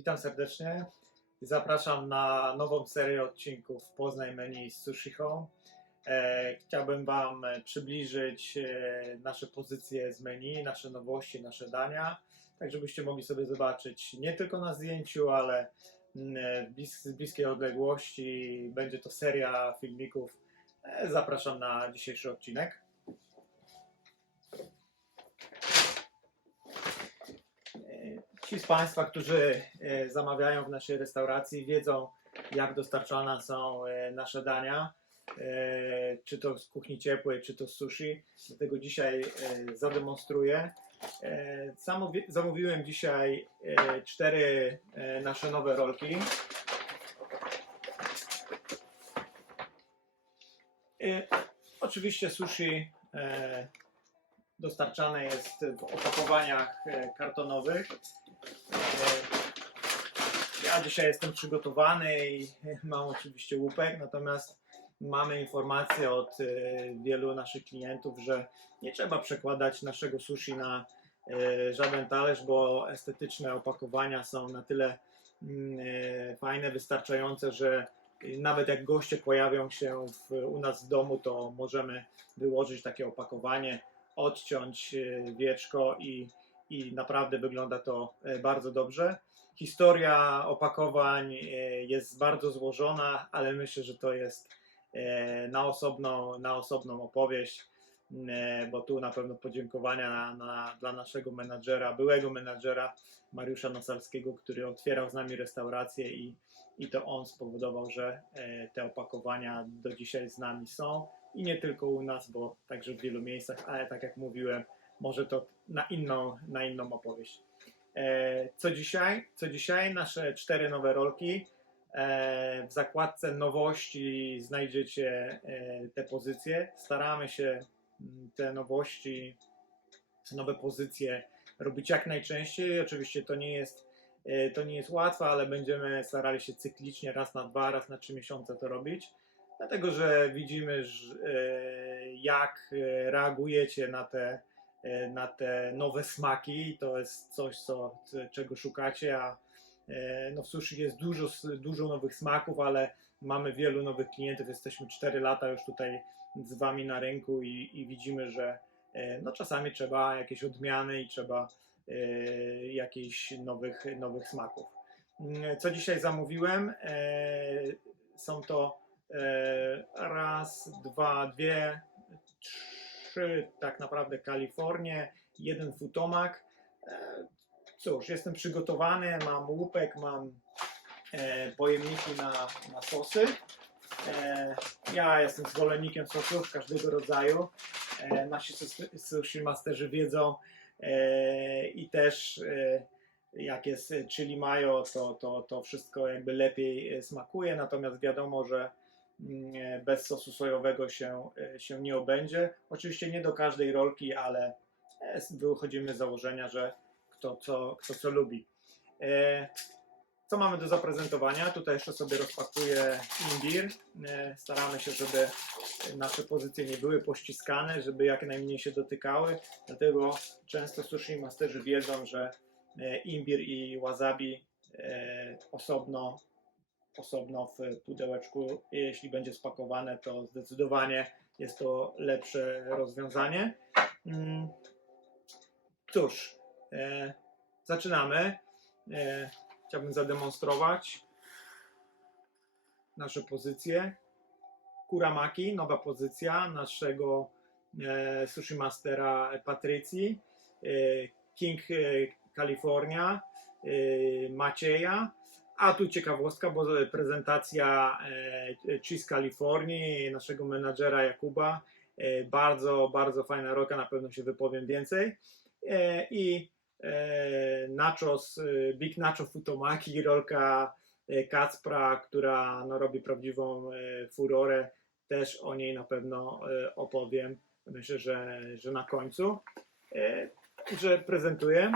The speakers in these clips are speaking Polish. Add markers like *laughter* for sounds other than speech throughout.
Witam serdecznie. Zapraszam na nową serię odcinków Poznaj Menu z Sushi Home. E, chciałbym Wam e, przybliżyć e, nasze pozycje z menu, nasze nowości, nasze dania, tak żebyście mogli sobie zobaczyć nie tylko na zdjęciu, ale mm, e, z bliskiej odległości. Będzie to seria filmików. Zapraszam na dzisiejszy odcinek. Ci z Państwa, którzy e, zamawiają w naszej restauracji, wiedzą, jak dostarczane są e, nasze dania, e, czy to z kuchni ciepłej, czy to z sushi. Dlatego dzisiaj zademonstruję. Zamówi- Zamówiłem dzisiaj cztery nasze nowe rolki. Oczywiście sushi dostarczane jest w opakowaniach kartonowych. E, Ja dzisiaj jestem przygotowany i *laughs* mam oczywiście łupek, natomiast mamy informację od e, wielu naszych klientów, że nie trzeba przekładać naszego sushi na e, żaden talerz, bo estetyczne opakowania są na tyle mm, fajne, wystarczające, że nawet jak goście pojawią się w, u nas w domu, to możemy wyłożyć takie opakowanie, odciąć wieczko i, i naprawdę wygląda to e, bardzo dobrze. Historia opakowań e, jest bardzo złożona, ale myślę, że to jest e, na osobną, na osobną opowieść, bo tu na pewno podziękowania na, na, dla naszego menadżera, byłego menadżera Mariusza Nosalskiego, który otwierał z nami restaurację i, i to on spowodował, że te opakowania do dzisiaj z nami są i nie tylko u nas, bo także w wielu miejscach, ale tak jak mówiłem, może to na inną, na inną opowieść. E, Co dzisiaj? Co dzisiaj? Nasze cztery nowe rolki. E, W zakładce nowości znajdziecie e, te pozycje. Staramy się mm, te nowości, nowe pozycje robić jak najczęściej. Oczywiście to nie jest, to nie jest łatwe, ale będziemy starali się cyklicznie raz na dwa, raz na trzy miesiące to robić. Dlatego, że widzimy, jak reagujecie na te na te nowe smaki. To jest coś, co, czego szukacie, a e, no w sushi jest dużo, dużo nowych smaków, ale mamy wielu nowych klientów. Jesteśmy 4 lata już tutaj z Wami na rynku i, i widzimy, że e, no czasami trzeba jakieś odmiany i trzeba e, jakichś nowych, nowych smaków. Mm, Co dzisiaj zamówiłem? E, Są to e, raz, dwa, dwie, trzy tak naprawdę Kalifornie, jeden futomak. E, Cóż, jestem przygotowany, mam łupek, mam e, pojemniki na, na sosy. E, ja jestem zwolennikiem sosów każdego rodzaju. Nasi sus- sushi masterzy wiedzą i też jak jest chili mayo, to, to, to wszystko jakby lepiej smakuje, natomiast wiadomo, że bez sosu sojowego się, e, się nie obędzie. Oczywiście nie do każdej rolki, ale e, wychodzimy z założenia, że kto co, kto co lubi. E, Co mamy do zaprezentowania? Tutaj jeszcze sobie rozpakuję imbir. Staramy się, żeby nasze pozycje nie były pościskane, żeby jak najmniej się dotykały. Dlatego często sushi masterzy wiedzą, że imbir i wasabi osobno osobno w pudełeczku. Jeśli będzie spakowane, to zdecydowanie jest to lepsze rozwiązanie. Mm, Cóż, e, zaczynamy. E, chciałbym zademonstrować nasze pozycje. Kuramaki, nowa pozycja naszego e, sushi mastera Patrycji. E, King e, California, e, Macieja. A tu ciekawostka, bo prezentacja e, Cheese Californii, naszego menadżera Jakuba. E, bardzo, bardzo fajna roka, na pewno się wypowiem więcej. E, I nachos, Big Nacho Futomaki, rolka Kacpra, która no, robi prawdziwą furorę. Też o niej na pewno opowiem. Myślę, że, że na końcu. Że prezentuję.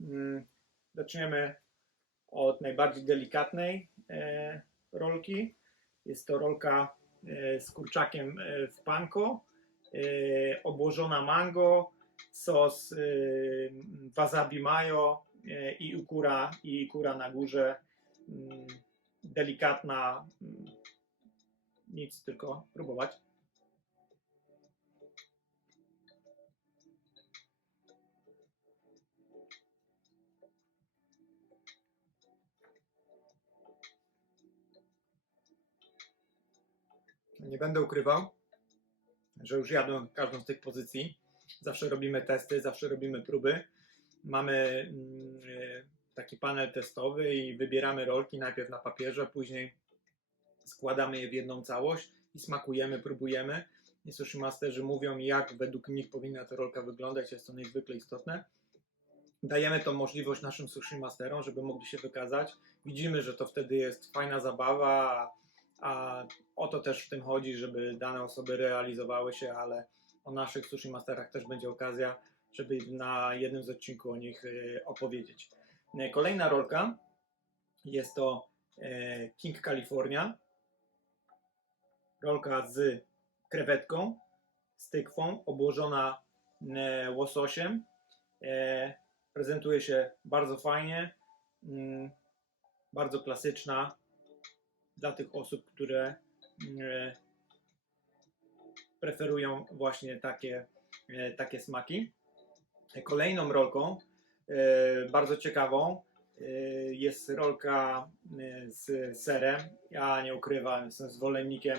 Mm, Zaczniemy od najbardziej delikatnej e, rolki. Jest to rolka e, z kurczakiem e, w panko, obłożona mango, sos wasabi mayo, i ukura, i kura na górze. Mm, Delikatna, mm, nic, tylko próbować. Nie będę ukrywał, że już jadłem każdą z tych pozycji. Zawsze robimy testy, zawsze robimy próby. Mamy mm, e, taki panel testowy i wybieramy rolki najpierw na papierze, później składamy je w jedną całość i smakujemy, próbujemy. I sushi masterzy mówią, jak według nich powinna ta rolka wyglądać, jest to niezwykle istotne. Dajemy tą możliwość naszym sushi masterom, żeby mogli się wykazać. Widzimy, że to wtedy jest fajna zabawa, a, o to też w tym chodzi, żeby dane osoby realizowały się, ale o naszych sushi masterach też będzie okazja, żeby na jednym z odcinków o nich y, opowiedzieć. E, Kolejna rolka jest to e, King California. Rolka z krewetką, z tykwą, obłożona e, łososiem. E, Prezentuje się bardzo fajnie, mm, bardzo klasyczna dla tych osób, które e, preferują właśnie takie, e, takie smaki. Kolejną rolką, e, bardzo ciekawą, jest rolka z serem. Ja nie ukrywam, jestem zwolennikiem,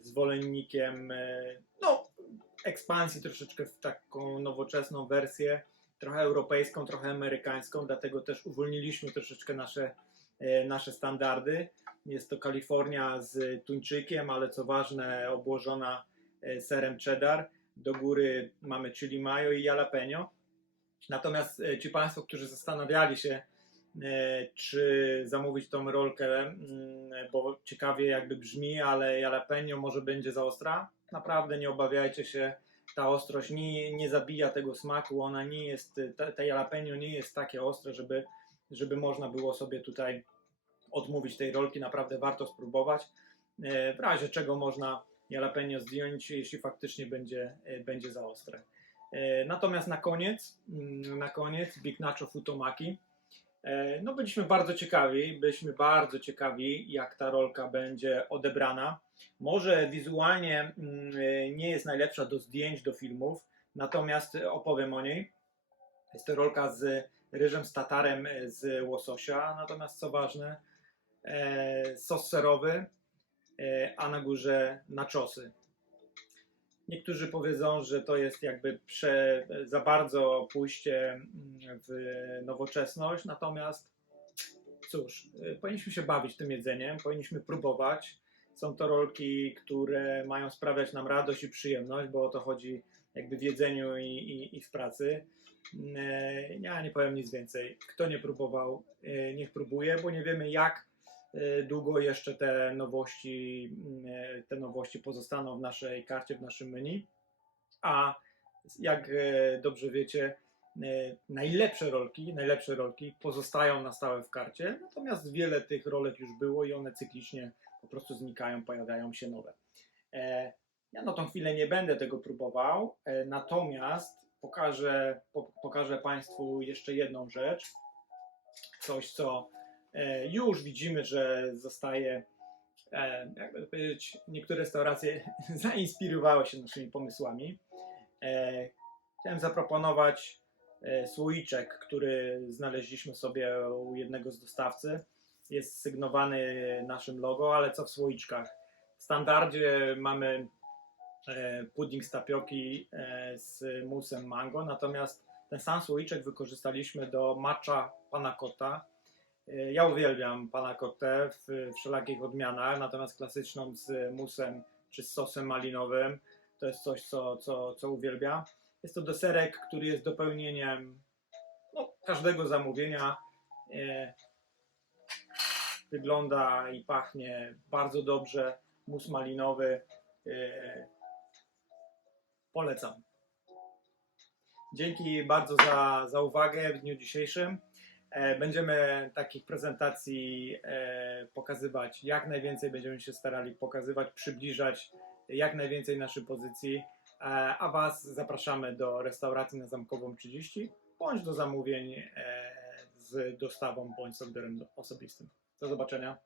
zwolennikiem no, ekspansji troszeczkę w taką nowoczesną wersję, trochę europejską, trochę amerykańską, dlatego też uwolniliśmy troszeczkę nasze, nasze standardy. Jest to Kalifornia z tuńczykiem, ale co ważne, obłożona e, serem cheddar. Do góry mamy chili mayo i jalapeno. Natomiast e, ci Państwo, którzy zastanawiali się, e, czy zamówić tą rolkę, mm, bo ciekawie jakby brzmi, ale jalapeno może będzie za ostra, naprawdę nie obawiajcie się. Ta ostrość nie, nie zabija tego smaku, ona nie jest, ta, ta jalapeno nie jest takie ostre, żeby, żeby można było sobie tutaj odmówić tej rolki, naprawdę warto spróbować. E, W razie czego można jalapeno zdjąć, jeśli faktycznie będzie, e, będzie za ostre. E, Natomiast na koniec, mm, na koniec Big Nacho Futomaki. No byliśmy bardzo ciekawi, byliśmy bardzo ciekawi jak ta rolka będzie odebrana. Może wizualnie mm, nie jest najlepsza do zdjęć, do filmów, natomiast opowiem o niej. Jest to rolka z ryżem z tatarem e, z łososia, natomiast co ważne, e, sos serowy, e, a na górze naczosy. Niektórzy powiedzą, że to jest jakby prze, za bardzo pójście mm, w nowoczesność, natomiast cóż, powinniśmy się bawić tym jedzeniem, powinniśmy próbować. Są to rolki, które mają sprawiać nam radość i przyjemność, bo o to chodzi jakby w jedzeniu i, i, i w pracy. Mm, Ja nie powiem nic więcej. Kto nie próbował, y, niech próbuje, bo nie wiemy jak y, długo jeszcze te nowości, mm, te nowości pozostaną w naszej karcie, w naszym menu. A jak e, dobrze wiecie, e, najlepsze rolki, najlepsze rolki pozostają na stałe w karcie, natomiast wiele tych rolek już było i one cyklicznie po prostu znikają, pojawiają się nowe. Ja na tą chwilę nie będę tego próbował, e, natomiast pokażę, po, pokażę Państwu jeszcze jedną rzecz. Coś, co e, już widzimy, że zostaje, e, jakby to powiedzieć, niektóre restauracje *laughs* zainspirowały się naszymi pomysłami. Chciałem zaproponować słoiczek, który znaleźliśmy sobie u jednego z dostawcy. Jest sygnowany naszym logo, ale co w słoiczkach? W standardzie mamy pudding z tapioki e, z musem mango, natomiast ten sam słoiczek wykorzystaliśmy do matcha panna cotta. E, Ja uwielbiam panna cottę w wszelakich odmianach, natomiast klasyczną z musem czy z sosem malinowym to jest coś, co, co, co uwielbiam. Jest to deserek, który jest dopełnieniem no, każdego zamówienia. E, wygląda i pachnie bardzo dobrze. Mus malinowy. Polecam. Dzięki bardzo za, za uwagę w dniu dzisiejszym. E, Będziemy takich prezentacji e, pokazywać jak najwięcej, będziemy się starali pokazywać, przybliżać jak najwięcej naszych pozycji, E, a Was zapraszamy do restauracji na Zamkową 30 bądź do zamówień z dostawą bądź z osobistym. Do zobaczenia.